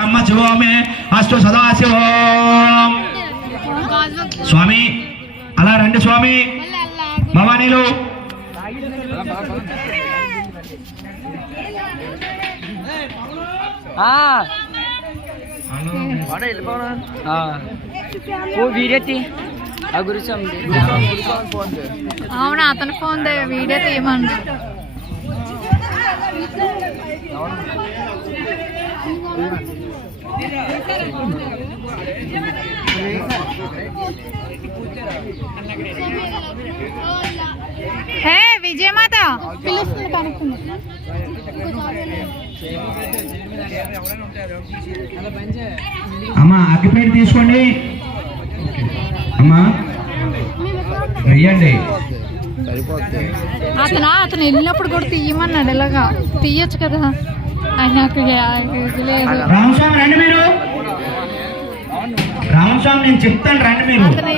బ్రహ్మ శివోమే అస్తు సదాశివం. స్వామి అలా రండి స్వామి. భవానీలు అవునా అతను ఫోన్ వీడియో తీయమన్నా. హే విజయమాత పిలుస్తుంది కనుక్కుంది. అమ్మా అగ్గిపేట తీసుకోండి అమ్మా వెయ్యండి. అతను వెళ్ళినప్పుడు కూడా తీయమన్నాడు. ఇలాగా తీయచ్చు కదా ఆయనకు రామస్వామి రండి మీరు. రామస్వామి నేను చెప్తాను రండి మీరు. అతను